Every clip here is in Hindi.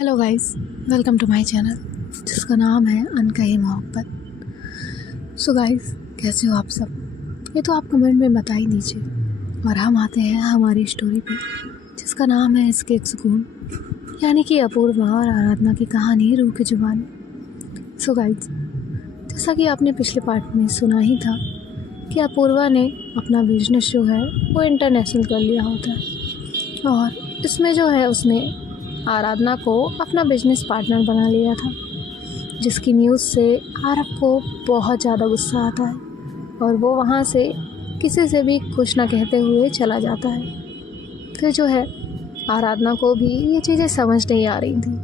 Hello guys, welcome to my channel जिसका नाम है अनकही मोहब्बत। सो गाइस, कैसे हो आप सब? ये तो आप कमेंट में बता ही दीजिए। और हम आते हैं हमारी स्टोरी पे जिसका नाम है इसके एक सुकून, यानी कि अपूर्वा और आराधना की कहानी रूह की जुबानी। सो गाइस, जैसा कि आपने पिछले पार्ट में सुना ही था कि अपूर्वा ने अपना बिजनेस जो है वो इंटरनेशनल कर लिया होता है, और इसमें जो है उसने आराधना को अपना बिजनेस पार्टनर बना लिया था, जिसकी न्यूज़ से आरव को बहुत ज़्यादा गुस्सा आता है और वो वहाँ से किसी से भी कुछ ना कहते हुए चला जाता है। फिर जो है आराधना को भी ये चीज़ें समझ नहीं आ रही थी,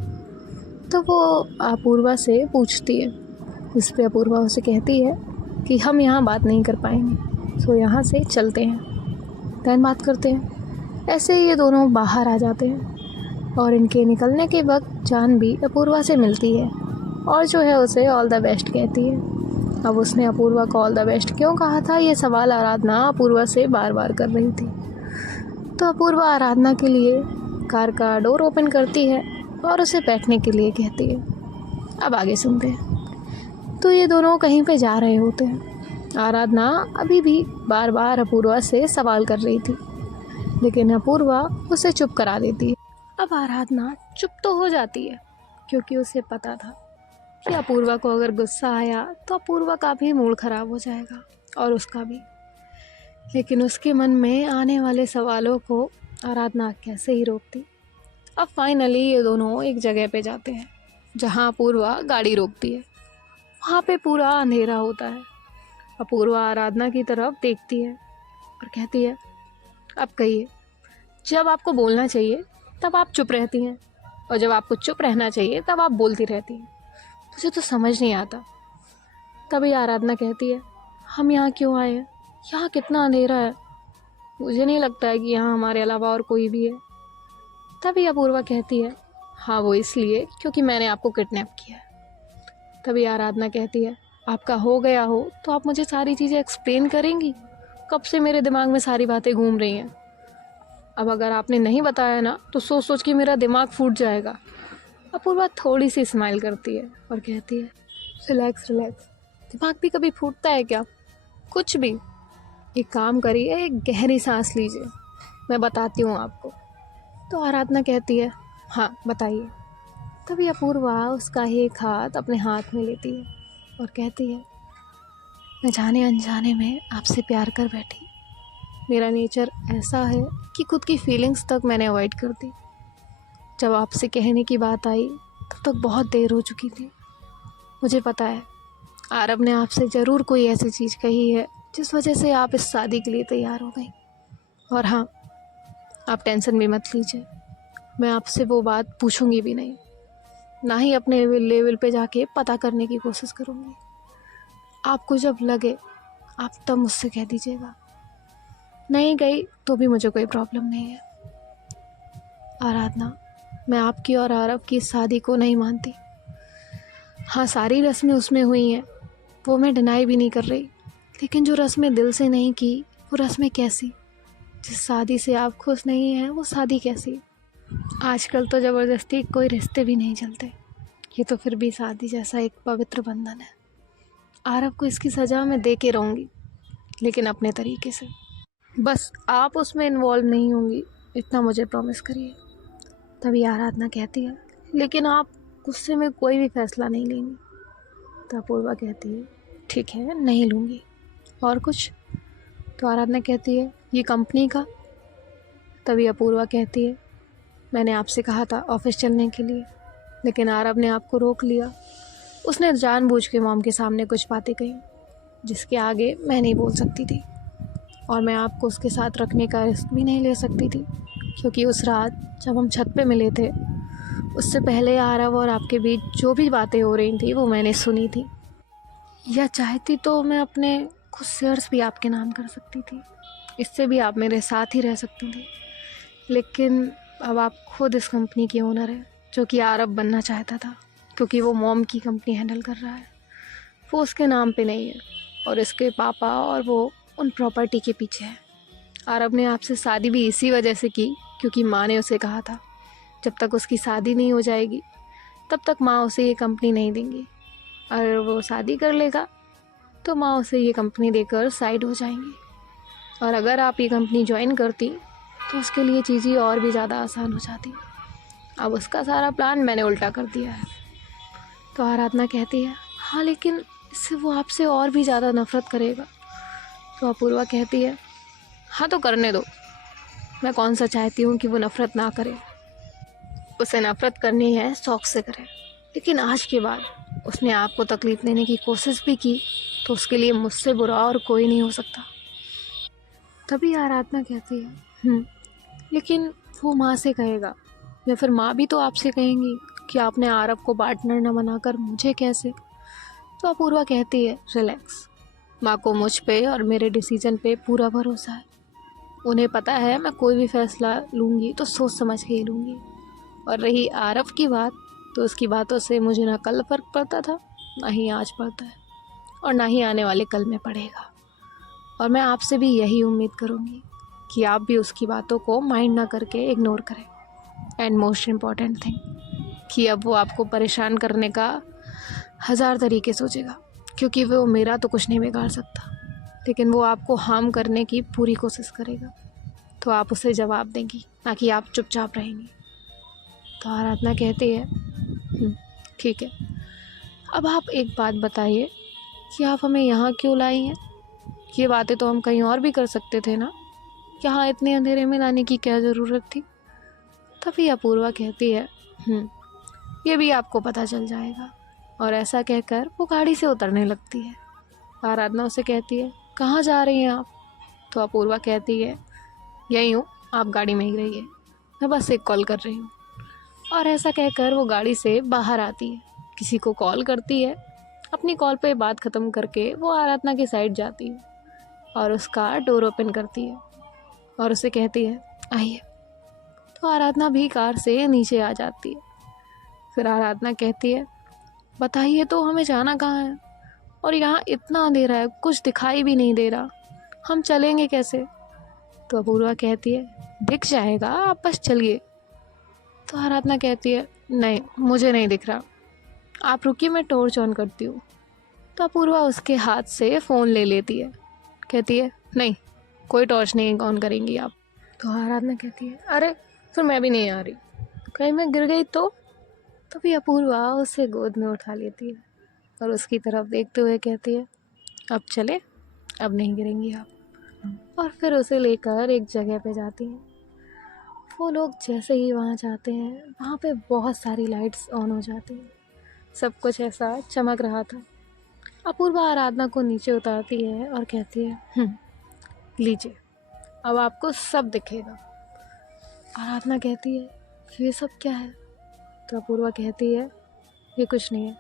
तो वो अपूर्वा से पूछती है। इस पे अपूर्वा उसे कहती है कि हम यहाँ बात नहीं कर पाएंगे, सो यहाँ से चलते हैं, दैन बात करते हैं। ऐसे ही ये दोनों बाहर आ जाते हैं और इनके निकलने के वक्त जान भी अपूर्वा से मिलती है और जो है उसे ऑल द बेस्ट कहती है। अब उसने अपूर्वा को ऑल द बेस्ट क्यों कहा था, ये सवाल आराधना अपूर्वा से बार बार कर रही थी। तो अपूर्वा आराधना के लिए कार का डोर ओपन करती है और उसे बैठने के लिए कहती है। अब आगे सुनते हैं। तो ये दोनों कहीं पे जा रहे होते हैं। आराधना अभी भी बार बार अपूर्वा से सवाल कर रही थी, लेकिन अपूर्वा उसे चुप करा देती है। अब आराधना चुप तो हो जाती है क्योंकि उसे पता था कि अपूर्वा को अगर गुस्सा आया तो अपूर्वा का भी मूड खराब हो जाएगा और उसका भी। लेकिन उसके मन में आने वाले सवालों को आराधना कैसे ही रोकती। अब फाइनली ये दोनों एक जगह पे जाते हैं जहाँ अपूर्वा गाड़ी रोकती है। वहाँ पे पूरा अंधेरा होता है। अपूर्वा आराधना की तरफ देखती है और कहती है, अब कहिए, जब आपको बोलना चाहिए तब आप चुप रहती हैं, और जब आपको चुप रहना चाहिए तब आप बोलती रहती हैं। मुझे तो समझ नहीं आता। तभी आराधना कहती है, हम यहाँ क्यों आए हैं? यहाँ कितना अंधेरा है, मुझे नहीं लगता है कि यहाँ हमारे अलावा और कोई भी है। तभी अपूर्वा कहती है, हाँ वो इसलिए क्योंकि मैंने आपको किडनैप किया है। तभी आराधना कहती है, आपका हो गया हो तो आप मुझे सारी चीज़ें एक्सप्लेन करेंगी? कब से मेरे दिमाग में सारी बातें घूम रही हैं। अब अगर आपने नहीं बताया ना तो सोच सोच के मेरा दिमाग फूट जाएगा। अपूर्वा थोड़ी सी स्माइल करती है और कहती है, रिलैक्स रिलैक्स, दिमाग भी कभी फूटता है क्या? कुछ भी। एक काम करिए, एक गहरी सांस लीजिए, मैं बताती हूँ आपको। तो आराधना कहती है, हाँ बताइए। तभी अपूर्वा उसका एक हाथ अपने हाथ में लेती है और कहती है, मैं जाने अनजाने में आपसे प्यार कर बैठी। मेरा नेचर ऐसा है कि खुद की फीलिंग्स तक मैंने अवॉइड कर दी। जब आपसे कहने की बात आई तब तक बहुत देर हो चुकी थी। मुझे पता है आरव ने आपसे ज़रूर कोई ऐसी चीज़ कही है जिस वजह से आप इस शादी के लिए तैयार हो गई। और हाँ, आप टेंशन भी मत लीजिए, मैं आपसे वो बात पूछूंगी भी नहीं, ना ही अपने लेवल पे जाके पता करने की कोशिश करूँगी। आपको जब लगे आप तब मुझसे कह दीजिएगा। नहीं गई तो भी मुझे कोई प्रॉब्लम नहीं है। आराधना, मैं आपकी और आरव की शादी को नहीं मानती। हाँ, सारी रस्में उसमें हुई हैं, वो मैं डिनाई भी नहीं कर रही, लेकिन जो रस्में दिल से नहीं की वो रस्में कैसी? जिस शादी से आप खुश नहीं हैं वो शादी कैसी? आजकल तो ज़बरदस्ती कोई रिश्ते भी नहीं चलते, ये तो फिर भी शादी जैसा एक पवित्र बंधन है। आरव को इसकी सज़ा मैं दे के रहूँगी, लेकिन अपने तरीके से। बस आप उसमें इन्वॉल्व नहीं होंगी, इतना मुझे प्रॉमिस करिए। तभी आराधना कहती है, लेकिन आप गुस्से में कोई भी फैसला नहीं लेंगी। तो अपूर्वा कहती है, ठीक है नहीं लूँगी। और कुछ? तो आराधना कहती है, ये कंपनी का। तभी अपूर्वा कहती है, मैंने आपसे कहा था ऑफिस चलने के लिए, लेकिन आरव ने आपको रोक लिया। उसने जानबूझ के मॉम के सामने कुछ बातें कही जिसके आगे मैं नहीं बोल सकती थी, और मैं आपको उसके साथ रखने का रिस्क भी नहीं ले सकती थी, क्योंकि उस रात जब हम छत पे मिले थे उससे पहले आरव और आपके बीच जो भी बातें हो रही थी वो मैंने सुनी थी। या चाहती तो मैं अपने कुछ शेयर्स भी आपके नाम कर सकती थी, इससे भी आप मेरे साथ ही रह सकती थी। लेकिन अब आप खुद इस कंपनी की ओनर है, जो कि आरव बनना चाहता था, क्योंकि वो मॉम की कंपनी हैंडल कर रहा है, वो उसके नाम पे नहीं है, और इसके पापा और वो उन प्रॉपर्टी के पीछे है। आरव ने आपसे शादी भी इसी वजह से की क्योंकि माँ ने उसे कहा था जब तक उसकी शादी नहीं हो जाएगी तब तक माँ उसे ये कंपनी नहीं देंगी। अगर वो शादी कर लेगा तो माँ उसे ये कंपनी देकर साइड हो जाएंगी। और अगर आप ये कंपनी ज्वाइन करती तो उसके लिए चीज़ें और भी ज़्यादा आसान हो जाती। अब उसका सारा प्लान मैंने उल्टा कर दिया है। तो आराधना कहती है, हाँ लेकिन इससे वो आपसे और भी ज़्यादा नफ़रत करेगा। तो अपूर्वा कहती है, हाँ तो करने दो, मैं कौन सा चाहती हूँ कि वो नफ़रत ना करे। उसे नफ़रत करनी है शौक़ से करे। लेकिन आज के बाद उसने आपको तकलीफ़ देने की कोशिश भी की तो उसके लिए मुझसे बुरा और कोई नहीं हो सकता। तभी आराधना कहती है, लेकिन वो माँ से कहेगा या फिर माँ भी तो आपसे कहेंगी कि आपने आरव को पार्टनर न बनाकर मुझे कैसे। तो अपूर्वा कहती है, रिलैक्स, माँ को मुझ पे और मेरे डिसीजन पे पूरा भरोसा है। उन्हें पता है मैं कोई भी फैसला लूँगी तो सोच समझ के ही लूँगी। और रही आरव की बात, तो उसकी बातों से मुझे ना कल फ़र्क पड़ता था, ना ही आज पड़ता है, और ना ही आने वाले कल में पड़ेगा। और मैं आपसे भी यही उम्मीद करूँगी कि आप भी उसकी बातों को माइंड ना करके इग्नोर करें। एंड मोस्ट इम्पॉर्टेंट थिंग कि अब वो आपको परेशान करने का 1000 तरीके सोचेगा, क्योंकि वो मेरा तो कुछ नहीं बिगाड़ सकता, लेकिन वो आपको हार्म करने की पूरी कोशिश करेगा। तो आप उसे जवाब देंगी, ना कि आप चुपचाप रहेंगी। तो आराधना कहती है, ठीक है, अब आप एक बात बताइए कि आप हमें यहाँ क्यों लाई हैं? ये बातें तो हम कहीं और भी कर सकते थे ना, यहाँ इतने अंधेरे में लाने की क्या ज़रूरत थी? तभी अपूर्वा कहती है, ये भी आपको पता चल जाएगा। और ऐसा कहकर वो गाड़ी से उतरने लगती है। आराधना उसे कहती है, कहाँ जा रही हैं आप? तो अपूर्वा कहती है, यहीं हूँ, आप गाड़ी में ही रहिए, मैं बस एक कॉल कर रही हूँ। और ऐसा कहकर वो गाड़ी से बाहर आती है, किसी को कॉल करती है। अपनी कॉल पे बात ख़त्म करके वो आराधना की साइड जाती है और उसका डोर ओपन करती है और उसे कहती है, आइए। तो आराधना भी कार से नीचे आ जाती है। फिर आराधना कहती है, बताइए तो हमें जाना कहाँ है? और यहाँ इतना अंधेरा है, कुछ दिखाई भी नहीं दे रहा, हम चलेंगे कैसे? तो अपूर्वा कहती है, दिख जाएगा, आप बस चलिए। तो आराधना कहती है, नहीं मुझे नहीं दिख रहा, आप रुकिए, मैं टॉर्च ऑन करती हूँ। तो अपूर्वा उसके हाथ से फ़ोन ले लेती है, कहती है, नहीं कोई टॉर्च नहीं ऑन करेंगी आप। तो आराधना कहती है, अरे फिर मैं भी नहीं आ रही, कहीं मैं गिर गई तो? तभी अपूर्वा उसे गोद में उठा लेती है और उसकी तरफ देखते हुए कहती है, अब चले, अब नहीं गिरेंगी आप। और फिर उसे लेकर एक जगह पे जाती हैं। वो लोग जैसे ही वहाँ जाते हैं, वहाँ पे बहुत सारी लाइट्स ऑन हो जाती हैं, सब कुछ ऐसा चमक रहा था। अपूर्वा आराधना को नीचे उतारती है और कहती है, लीजिए, अब आपको सब दिखेगा। आराधना कहती है, ये सब क्या है? तो अपूर्वा कहती है, ये कुछ नहीं है,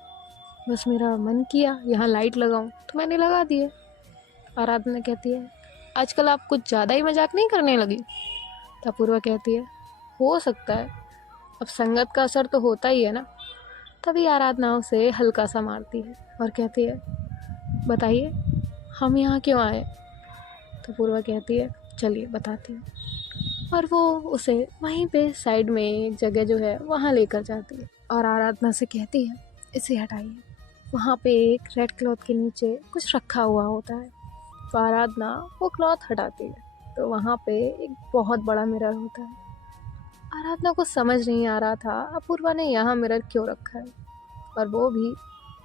बस मेरा मन किया यहाँ लाइट लगाऊं तो मैंने लगा दिए। आराधना कहती है, आजकल आप कुछ ज़्यादा ही मजाक नहीं करने लगी? तो अपूर्वा कहती है, हो सकता है, अब संगत का असर तो होता ही है ना। तभी आराधना उसे हल्का सा मारती है और कहती है, बताइए हम यहाँ क्यों आए? तो अपूर्वा कहती है, चलिए बताती हूँ। और वो उसे वहीं पे साइड में एक जगह जो है वहाँ लेकर जाती है और आराधना से कहती है, इसे हटाइए। वहाँ पे एक रेड क्लॉथ के नीचे कुछ रखा हुआ होता है। तो आराधना वो क्लॉथ हटाती है तो वहाँ पे एक बहुत बड़ा मिरर होता है। आराधना को समझ नहीं आ रहा था अपूर्वा ने यहाँ मिरर क्यों रखा है, और वो भी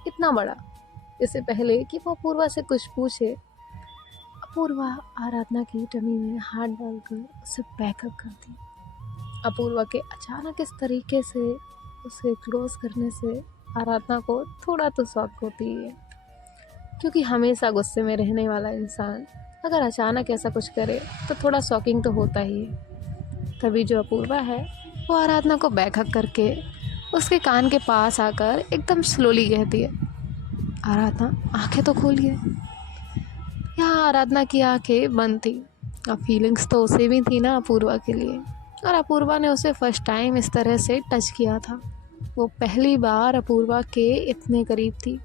इतना बड़ा। इससे पहले कि वो अपूर्वा से कुछ पूछे, अपूर्वा आराधना की टमी में हाथ डालकर उसे बैकअप करती। अपूर्वा के अचानक इस तरीके से उसे क्लोज करने से आराधना को थोड़ा तो शॉक होती है, क्योंकि हमेशा गुस्से में रहने वाला इंसान अगर अचानक ऐसा कुछ करे तो थोड़ा शॉकिंग तो होता ही है। तभी जो अपूर्वा है वो आराधना को बैकअप करके उसके कान के पास आकर एकदम स्लोली कहती है, आराधना आंखें तो खोलिए। यहाँ आराधना की आंखें बंद थी। अब फीलिंग्स तो उसे भी थी ना अपूर्वा के लिए, और अपूर्वा ने उसे फर्स्ट टाइम इस तरह से टच किया था। वो पहली बार अपूर्वा के इतने करीब थी।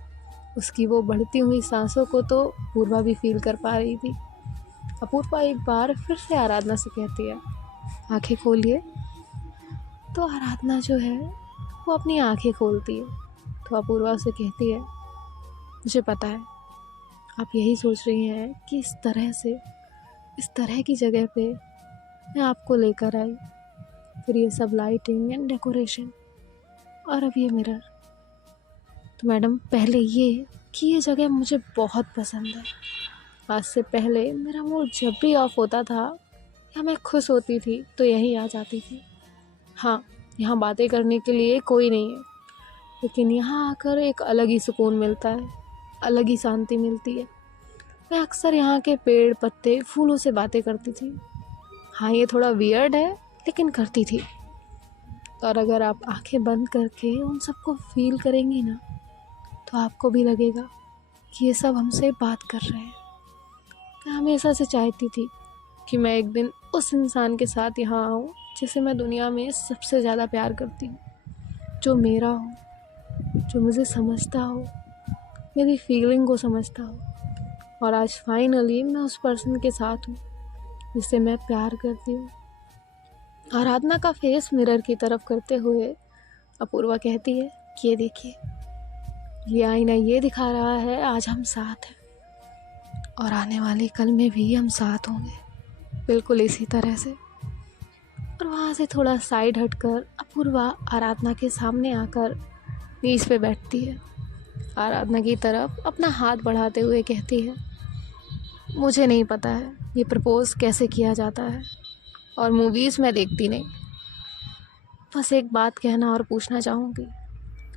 उसकी वो बढ़ती हुई सांसों को तो अपूर्वा भी फील कर पा रही थी। अपूर्वा एक बार फिर से आराधना से कहती है, आंखें खोलिए। तो आराधना जो है वो अपनी आंखें खोलती है। तो अपूर्वा उसे कहती है, मुझे पता है आप यही सोच रही हैं कि इस तरह की जगह पे मैं आपको लेकर आई, फिर ये सब लाइटिंग एंड डेकोरेशन और अब ये मिरर। तो मैडम पहले ये कि ये जगह मुझे बहुत पसंद है। आज से पहले मेरा मूड जब भी ऑफ होता था या मैं खुश होती थी तो यहीं आ जाती थी। हाँ, यहाँ बातें करने के लिए कोई नहीं है, लेकिन यहाँ आकर एक अलग ही सुकून मिलता है, अलग ही शांति मिलती है। मैं अक्सर यहाँ के पेड़ पत्ते फूलों से बातें करती थी। हाँ, ये थोड़ा वियर्ड है लेकिन करती थी। और अगर आप आंखें बंद करके उन सबको फील करेंगी ना, तो आपको भी लगेगा कि ये सब हमसे बात कर रहे हैं। मैं हमेशा से चाहती थी कि मैं एक दिन उस इंसान के साथ यहाँ आऊँ जिसे मैं दुनिया में सबसे ज़्यादा प्यार करती हूँ, जो मेरा हो, जो मुझे समझता हो, मेरी फीलिंग को समझता हो। और आज फाइनली मैं उस पर्सन के साथ हूँ जिससे मैं प्यार करती हूँ। आराधना का फेस मिरर की तरफ करते हुए अपूर्वा कहती है कि ये देखिए, ये आईना ये दिखा रहा है आज हम साथ हैं और आने वाले कल में भी हम साथ होंगे, बिल्कुल इसी तरह से। और वहाँ से थोड़ा साइड हटकर अपूर्वा आराधना के सामने आकर मेज पे बैठती है। आराधना की तरफ अपना हाथ बढ़ाते हुए कहती है, मुझे नहीं पता है ये प्रपोज़ कैसे किया जाता है और मूवीज़ मैं देखती नहीं। बस एक बात कहना और पूछना चाहूँगी,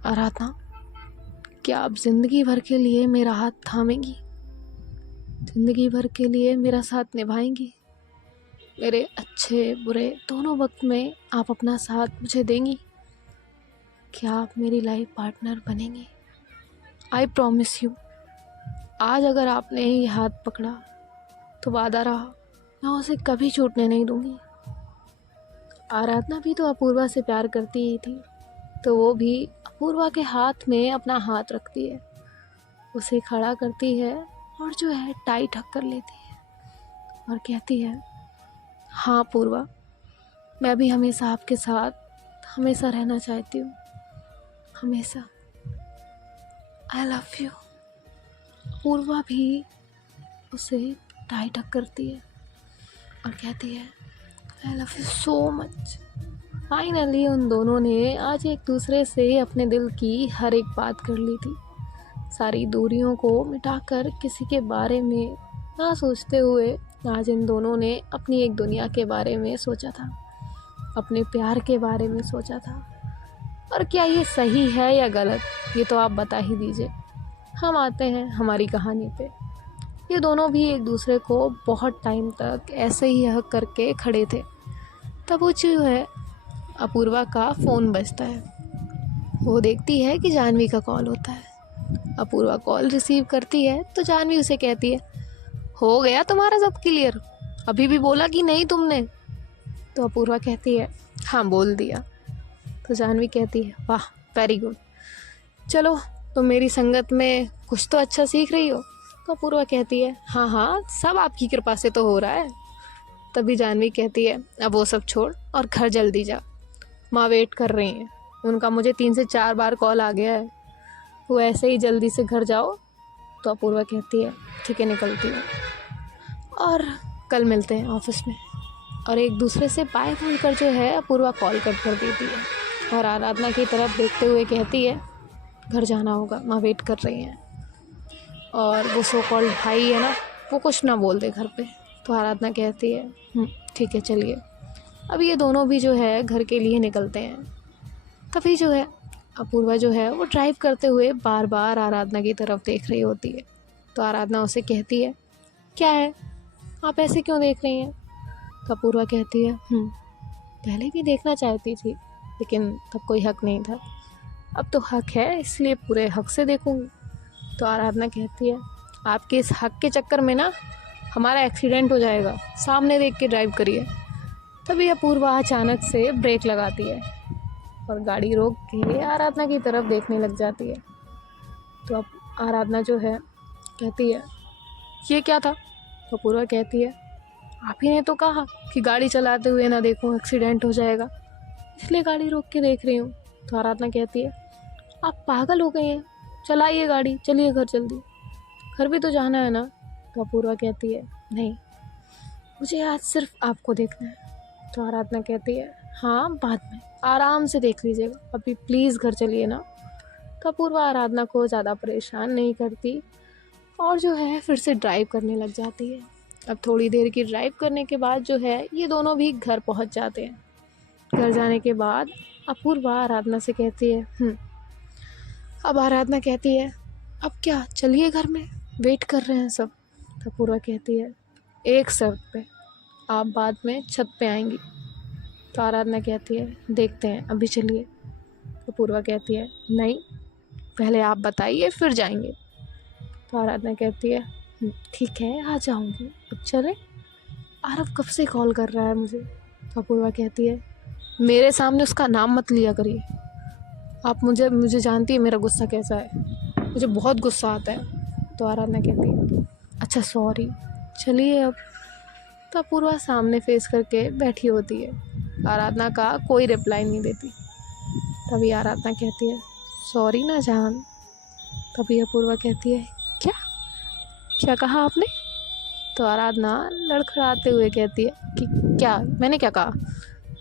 आराधना क्या आप ज़िंदगी भर के लिए मेरा हाथ थामेंगी, ज़िंदगी भर के लिए मेरा साथ निभाएंगी, मेरे अच्छे बुरे दोनों वक्त में आप अपना साथ मुझे देंगी? क्या आप मेरी लाइफ पार्टनर बनेंगी? आई प्रॉमिस यू, आज अगर आपने ये हाथ पकड़ा तो वादा रहा मैं उसे कभी छूटने नहीं दूंगी। आराधना भी तो अपूर्वा से प्यार करती ही थी, तो वो भी अपूर्वा के हाथ में अपना हाथ रखती है, उसे खड़ा करती है और जो है टाइट हक कर लेती है और कहती है, हाँ अपूर्वा, मैं भी हमेशा आपके साथ हमेशा रहना चाहती हूँ, हमेशा। I love you. अपूर्वा भी उसे टाइट हक करती है और कहती है, I love you so much. Finally उन दोनों ने आज एक दूसरे से अपने दिल की हर एक बात कर ली थी। सारी दूरियों को मिटाकर किसी के बारे में ना सोचते हुए आज इन दोनों ने अपनी एक दुनिया के बारे में सोचा था, अपने प्यार के बारे में सोचा था। और क्या ये सही है या गलत, ये तो आप बता ही दीजिए। हम आते हैं हमारी कहानी पे। ये दोनों भी एक दूसरे को बहुत टाइम तक ऐसे ही हक करके खड़े थे। तब वो जो है अपूर्वा का फ़ोन बजता है। वो देखती है कि जानवी का कॉल होता है। अपूर्वा कॉल रिसीव करती है तो जानवी उसे कहती है, हो गया तुम्हारा सब क्लियर, अभी भी बोला कि नहीं तुमने? तो अपूर्वा कहती है, हाँ बोल दिया। तो जानवी कहती है, वाह वेरी गुड, चलो तुम मेरी संगत में कुछ तो अच्छा सीख रही हो। तो अपूर्वा कहती है, हाँ हाँ सब आपकी कृपा से तो हो रहा है। तभी जानवी कहती है, अब वो सब छोड़ और घर जल्दी जा, माँ वेट कर रही हैं, उनका मुझे 3 से 4 बार कॉल आ गया है, वो ऐसे ही जल्दी से घर जाओ। तो अपूर्वा कहती है, ठीक है निकलती हूँ और कल मिलते हैं ऑफिस में। और एक दूसरे से बाय बोलकर जो है अपूर्वा कॉल कट कर देती है और आराधना की तरफ देखते हुए कहती है, घर जाना होगा, माँ वेट कर रही हैं। और वो सो कॉल्ड भाई है ना, वो कुछ ना बोल दे घर पे। तो आराधना कहती है, ठीक है चलिए। अब ये दोनों भी जो है घर के लिए निकलते हैं। तभी जो है अपूर्वा जो है वो ड्राइव करते हुए बार बार आराधना की तरफ देख रही होती है। तो आराधना उसे कहती है, क्या है आप ऐसे क्यों देख रही हैं? तो अपूर्वा कहती है, पहले भी देखना चाहती थी लेकिन तब कोई हक नहीं था, अब तो हक है इसलिए पूरे हक से देखूंगी। तो आराधना कहती है, आपके इस हक के चक्कर में ना हमारा एक्सीडेंट हो जाएगा, सामने देख के ड्राइव करिए। तभी अपूर्वा अचानक से ब्रेक लगाती है और गाड़ी रोक के आराधना की तरफ देखने लग जाती है। तो अब आराधना जो है कहती है, ये क्या था? तो अपूर्वा कहती है, आप ही ने तो कहा कि गाड़ी चलाते हुए ना देखो एक्सीडेंट हो जाएगा। इसलिए गाड़ी रोक के देख रही हूँ। तो आराधना कहती है आप पागल हो गए हैं, चलाइए गाड़ी, चलिए घर जल्दी, घर भी तो जाना है ना। तो अपूर्वा कहती है नहीं, मुझे आज सिर्फ आपको देखना है। तो आराधना कहती है हाँ बाद में आराम से देख लीजिएगा, अभी प्लीज़ घर चलिए ना। तो अपूर्वा आराधना को ज़्यादा परेशान नहीं करती और जो है फिर से ड्राइव करने लग जाती है। अब थोड़ी देर की ड्राइव करने के बाद जो है ये दोनों भी घर पहुंच जाते हैं। घर जाने के बाद अपूर्वा आराधना से कहती है अब आराधना कहती है अब क्या, चलिए घर में, वेट कर रहे हैं सब। तो अपूर्वा कहती है एक शर्त पे, आप बाद में छत पे आएंगी। तो आराधना कहती है देखते हैं, अभी चलिए। तो अपूर्वा कहती है नहीं, पहले आप बताइए फिर जाएंगे। तो आराधना कहती है ठीक है आ जाऊंगी, अब चले। आरव कब से कॉल कर रहा है मुझे। तो अपूर्वा कहती है मेरे सामने उसका नाम मत लिया करिए, आप मुझे जानती है मेरा गुस्सा कैसा है, मुझे बहुत गुस्सा आता है। तो आराधना कहती है अच्छा सॉरी, चलिए अब। तो अपूर्वा सामने फेस करके बैठी होती है, आराधना का कोई रिप्लाई नहीं देती। तभी आराधना कहती है सॉरी ना जान। तभी अपूर्वा कहती है क्या क्या कहा आपने। तो आराधना लड़खड़ाते हुए कहती है कि क्या, मैंने क्या कहा,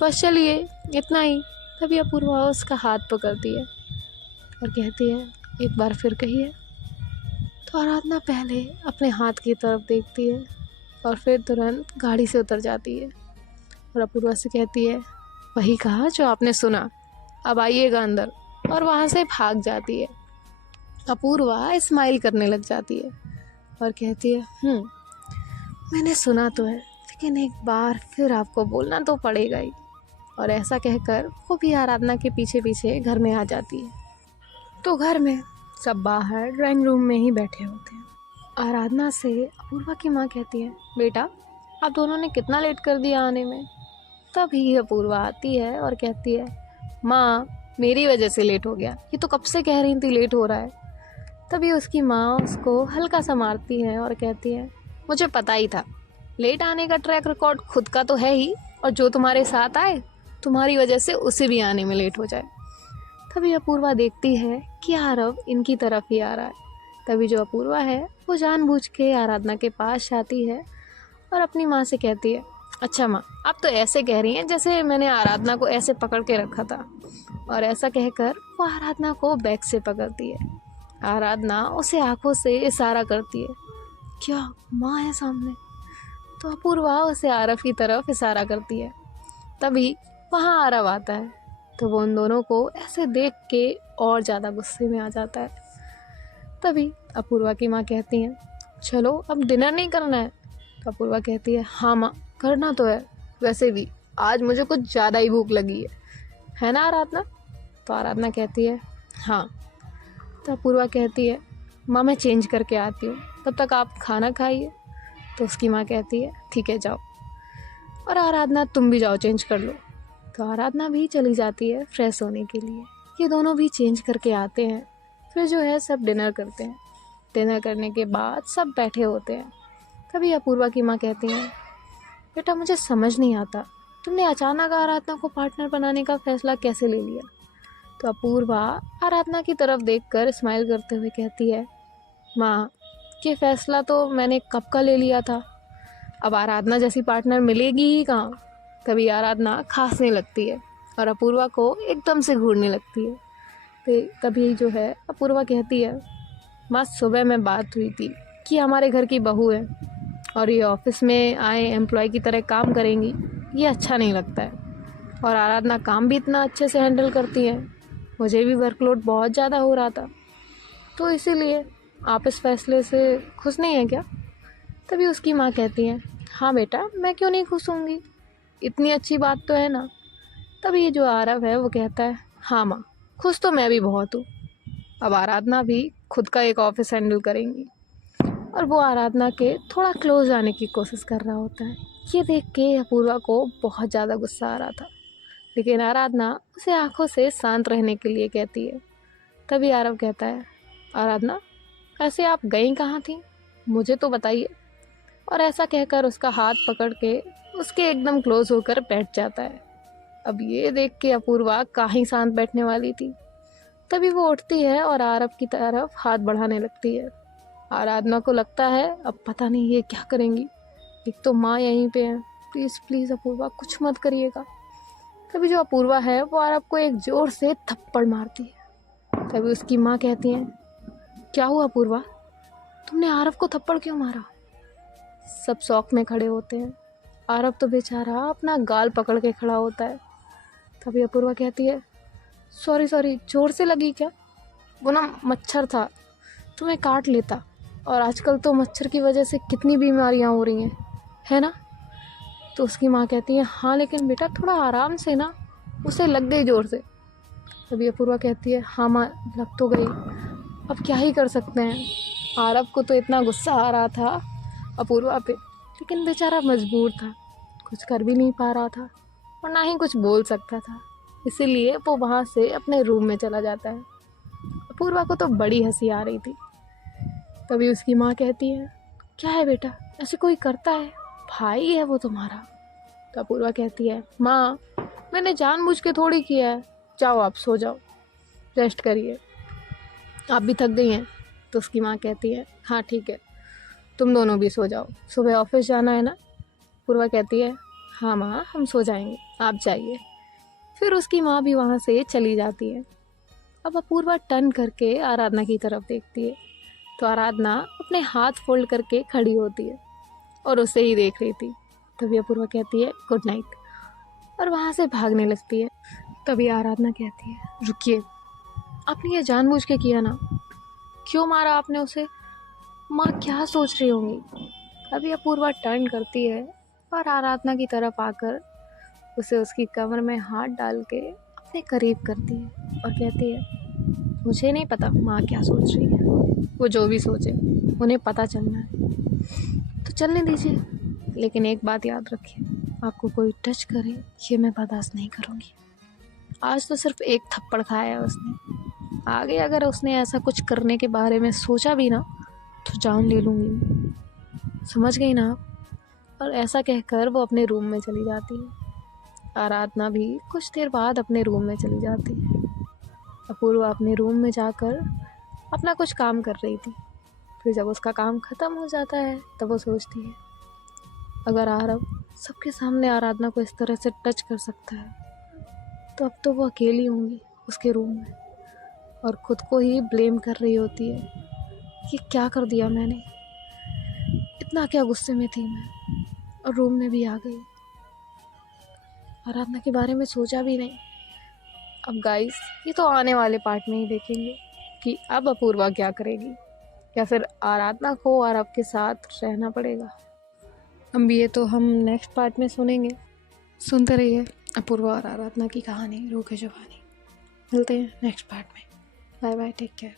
बस चलिए इतना ही। तभी अपूर्वा उसका हाथ पकड़ती है और कहती है एक बार फिर कहिए। तो आराधना पहले अपने हाथ की तरफ देखती है और फिर तुरंत गाड़ी से उतर जाती है और अपूर्वा से कहती है वही कहा जो आपने सुना, अब आइएगा अंदर, और वहाँ से भाग जाती है। अपूर्वा स्माइल करने लग जाती है और कहती है मैंने सुना तो है, लेकिन एक बार फिर आपको बोलना तो पड़ेगा ही। और ऐसा कहकर वो भी आराधना के पीछे पीछे घर में आ जाती है। तो घर में सब बाहर ड्राइंग रूम में ही बैठे होते हैं। आराधना से अपूर्वा की माँ कहती है बेटा आप दोनों ने कितना लेट कर दिया आने में। तभी अपूर्वा आती है और कहती है माँ मेरी वजह से लेट हो गया, ये तो कब से कह रही थी लेट हो रहा है। तभी उसकी माँ उसको हल्का सा मारती है और कहती है मुझे पता ही था, लेट आने का ट्रैक रिकॉर्ड खुद का तो है ही, और जो तुम्हारे साथ आए तुम्हारी वजह से उसे भी आने में लेट हो जाए। तभी अपूर्वा देखती है कि आरव इनकी तरफ ही आ रहा है। तभी जो अपूर्वा है वो जानबूझ के आराधना के पास आती है और अपनी माँ से कहती है अच्छा माँ आप तो ऐसे कह रही हैं जैसे मैंने आराधना को ऐसे पकड़ के रखा था। और ऐसा कहकर वो आराधना को बैक से पकड़ती है। आराधना उसे आंखों से इशारा करती है क्या माँ है सामने। तो अपूर्वा उसे आरव की तरफ इशारा करती है। तभी वहाँ आरव आता है तो वो उन दोनों को ऐसे देख के और ज़्यादा गुस्से में आ जाता है। तभी अपूर्वा की माँ कहती हैं चलो अब डिनर नहीं करना है। तो अपूर्वा कहती है हाँ माँ करना तो है, वैसे भी आज मुझे कुछ ज़्यादा ही भूख लगी है ना आराधना। तो आराधना कहती है हाँ। तो अपूर्वा कहती है माँ मैं चेंज करके आती हूँ, तब तक आप खाना खाइए। तो उसकी माँ कहती है ठीक है जाओ, और आराधना तुम भी जाओ चेंज कर लो। तो आराधना भी चली जाती है फ्रेश होने के लिए। ये दोनों भी चेंज करके आते हैं, फिर जो है सब डिनर करते हैं। डिनर करने के बाद सब बैठे होते हैं। तभी अपूर्वा की माँ कहती हैं बेटा मुझे समझ नहीं आता, तुमने अचानक आराधना को पार्टनर बनाने का फैसला कैसे ले लिया। तो अपूर्वा आराधना की तरफ देखकर स्माइल करते हुए कहती है माँ ये फैसला तो मैंने कब का ले लिया था, अब आराधना जैसी पार्टनर मिलेगी ही कहाँ। तभी आराधना खांसने लगती है और अपूर्वा को एकदम से घूरने लगती है। तो तभी जो है अपूर्वा कहती है माँ सुबह में बात हुई थी कि हमारे घर की बहू है और ये ऑफिस में आए एम्प्लॉय की तरह काम करेंगी, ये अच्छा नहीं लगता है। और आराधना काम भी इतना अच्छे से हैंडल करती है, मुझे भी वर्कलोड बहुत ज़्यादा हो रहा था, तो इसीलिए आप इस फैसले से खुश नहीं हैं क्या। तभी उसकी माँ कहती है हाँ बेटा मैं क्यों नहीं खुश होंगी, इतनी अच्छी बात तो है ना। तभी ये जो आरव है वो कहता है हाँ माँ खुश तो मैं भी बहुत हूँ, अब आराधना भी खुद का एक ऑफिस हैंडल करेंगी। और वो आराधना के थोड़ा क्लोज आने की कोशिश कर रहा होता है। ये देख के अपूर्वा को बहुत ज़्यादा गुस्सा आ रहा था, लेकिन आराधना उसे आंखों से शांत रहने के लिए कहती है। तभी आरव कहता है आराधना ऐसे आप गई कहाँ थी, मुझे तो बताइए। और ऐसा कहकर उसका हाथ पकड़ के उसके एकदम क्लोज होकर बैठ जाता है। अब ये देख के अपूर्वा कहीं शांत बैठने वाली थी, तभी वो उठती है और आरव की तरफ हाथ बढ़ाने लगती है। आराधना को लगता है अब पता नहीं ये क्या करेंगी, एक तो माँ यहीं पे है, प्लीज़ प्लीज़ अपूर्वा कुछ मत करिएगा। तभी जो अपूर्वा है वो आरव को एक जोर से थप्पड़ मारती है। तभी उसकी माँ कहती है, क्या हुआ अपूर्वा, तुमने आरव को थप्पड़ क्यों मारा? सब शौक में खड़े होते हैं। आरव तो बेचारा अपना गाल पकड़ के खड़ा होता है। तभी अपूर्वा कहती है, सॉरी सॉरी, जोर से लगी क्या? वो ना मच्छर था, तुम्हें काट लेता। और आजकल तो मच्छर की वजह से कितनी बीमारियां हो रही हैं, है ना? तो उसकी माँ कहती है, हाँ लेकिन बेटा थोड़ा आराम से ना, उसे लग गई जोर से। तभी अपूर्वा कहती है, हाँ माँ लग तो गई, अब क्या ही कर सकते हैं। आरव को तो इतना गुस्सा आ रहा था अपूर्वा पे, लेकिन बेचारा मजबूर था, कुछ कर भी नहीं पा रहा था और ना ही कुछ बोल सकता था, इसीलिए वो वहाँ से अपने रूम में चला जाता है। अपूर्वा को तो बड़ी हंसी आ रही थी। तभी उसकी माँ कहती है, क्या है बेटा, ऐसे कोई करता है? भाई है वो तुम्हारा। तो अपूर्वा कहती है, माँ मैंने जानबूझ के थोड़ी किया है, जाओ आप सो जाओ, रेस्ट करिए, आप भी थक गई हैं। तो उसकी माँ कहती है, हाँ ठीक है, तुम दोनों भी सो जाओ, सुबह ऑफिस जाना है ना? अपूर्वा कहती है, हाँ माँ हम सो जाएंगे, आप जाइए। फिर उसकी माँ भी वहाँ से चली जाती है। अब अपूर्वा टर्न करके आराधना की तरफ देखती है, तो आराधना अपने हाथ फोल्ड करके खड़ी होती है और उसे ही देख रही थी। तभी अपूर्वा कहती है, गुड नाइट, और वहाँ से भागने लगती है। तभी आराधना कहती है, रुकिए, आपने ये जानबूझ के किया ना, क्यों मारा आपने उसे? माँ क्या सोच रही होंगी? अभी अपूर्वा टर्न करती है और आराधना की तरफ आकर उसे उसकी कमर में हाथ डाल के अपने करीब करती है और कहती है, मुझे नहीं पता माँ क्या सोच रही है, वो जो भी सोचे उन्हें पता चलना है, तो चलने दीजिए, लेकिन एक बात याद रखिए, आपको कोई टच करे ये मैं बर्दाश्त नहीं करूँगी। आज तो सिर्फ एक थप्पड़ खाया है उसने, आगे अगर उसने ऐसा कुछ करने के बारे में सोचा भी ना तो जान ले लूँगी मैं, समझ गई ना आप? और ऐसा कहकर वो अपने रूम में चली जाती है। आराधना भी कुछ देर बाद अपने रूम में चली जाती है। अपूर्वा अपने रूम में जाकर अपना कुछ काम कर रही थी। फिर जब उसका काम ख़त्म हो जाता है तब वो सोचती है, अगर आरव सबके सामने आराधना को इस तरह से टच कर सकता है तो अब तो वो अकेली होंगी उसके रूम में, और ख़ुद को ही ब्लेम कर रही होती है कि क्या कर दिया मैंने, इतना क्या गुस्से में थी मैं, और रूम में भी आ गई, आराधना के बारे में सोचा भी नहीं। अब गाइस ये तो आने वाले पार्ट में ही देखेंगे कि अब अपूर्वा क्या करेगी, या फिर आराधना को आरव के साथ रहना पड़ेगा। अब ये तो हम नेक्स्ट पार्ट में सुनेंगे। सुनते रहिए अपूर्वा और आराधना की कहानी रूह की जुबानी। मिलते हैं नेक्स्ट पार्ट में। Bye bye, take care.